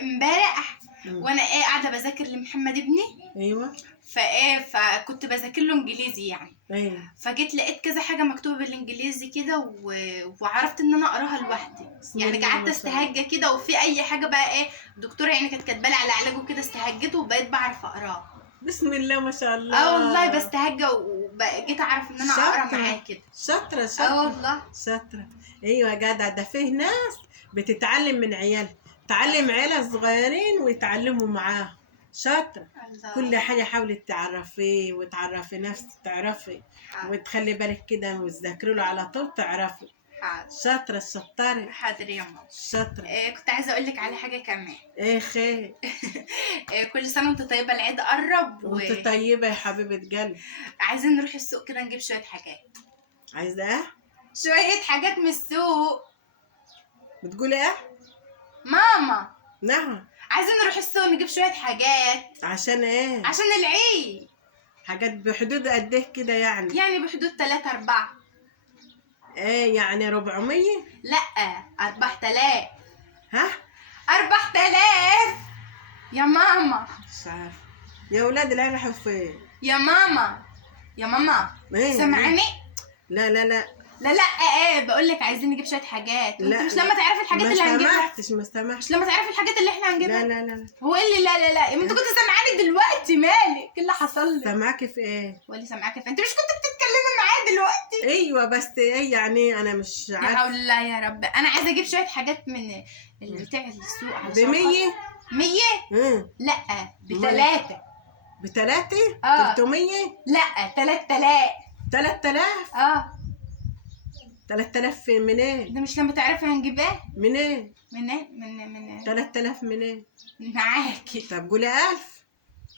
امبارح وانا قاعده بذاكر لمحمد ابني. ايوه. فكنت بذاكر له انجليزي يعني. ايوه. فجيت لقيت كذا حاجه مكتوبه بالانجليزي كده وعرفت ان انا اقراها لوحدي. يعني قعدت استهجى كده، وفي اي حاجه بقى الدكتوره يعني كانت كاتبه لي على علاجه كده، استهجته وبقيت بعرف اقراه. بسم الله ما شاء الله. والله بستهجى وجيت اعرف ان انا اقرا معاه كده. شاطره شاطره. والله شاطره. ايوه جدع، ده فيه ناس بتتعلم من عيالها، تعلم عيالها الصغيرين ويتعلموا معاها. شاطره. الله. كل حاجه حاولي تعرفيه وتعرفي نفسك، تعرفي وتخلي بالك كده وتذاكري له على طول تعرفي. حاضر. شاطره الشطاره. حاضر يا ماما. شاطره. كنت عايزه اقول لك على حاجه كمان. ايه خير؟ كل سنه وانت طيبه، العيد قرب وانت طيبه يا حبيبه قلبي. عايزين نروح السوق كده نجيب شويه حاجات. عايزه ايه؟ شويه حاجات من السوق. بتقولي ايه؟ ماما نعم. عايزين نروح السوق نجيب شويه حاجات. عشان ايه؟ عشان العيد. حاجات بحدود قد ايه كده يعني؟ يعني بحدود 3 4. ايه يعني 400؟ لا 4000. ها؟ 4000 يا ماما. مش عارفه. يا ولاد العيال راحوا فين؟ يا ماما يا ماما ايه؟ سامعني؟ لا لا لا لا لا بقول لك عايزين نجيب شويه حاجات. لا، انت مش لما تعرفي الحاجات اللي هنجيبها؟ ما سمحتش. مش لما تعرفي الحاجات اللي احنا هنجيبها؟ لا لا لا هو ايه اللي لا لا لا؟ انت كنت سامعاني دلوقتي، مالك؟ ايه اللي حصل لك؟ سامعاكي في ايه؟ واللي سامعاكي في انت مش كنت بتتكلمي معايا دلوقتي؟ ايوه بس ايه يعني انا مش يا عارفه. حول الله يا رب. انا عايزه اجيب شويه حاجات من اللي بتاع السوق. ب 100؟ 100؟ لا ب3. ب3؟ 300؟ لا 3000. 3000؟ 3000 منين؟ ده مش لما تعرفي هنجيبها؟ منين؟ من 3000 منين؟ معاكي. طب قولي 1000.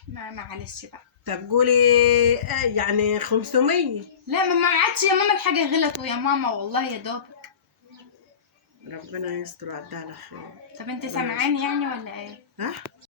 معلش بقى. طب قولي يعني 500. لا ما عادش يا ماما، الحاجه غلط ويا ماما والله يا دوبك. ربنا يستر ويعدي على خير. طب انت سامعاني يعني ولا ايه؟ ها؟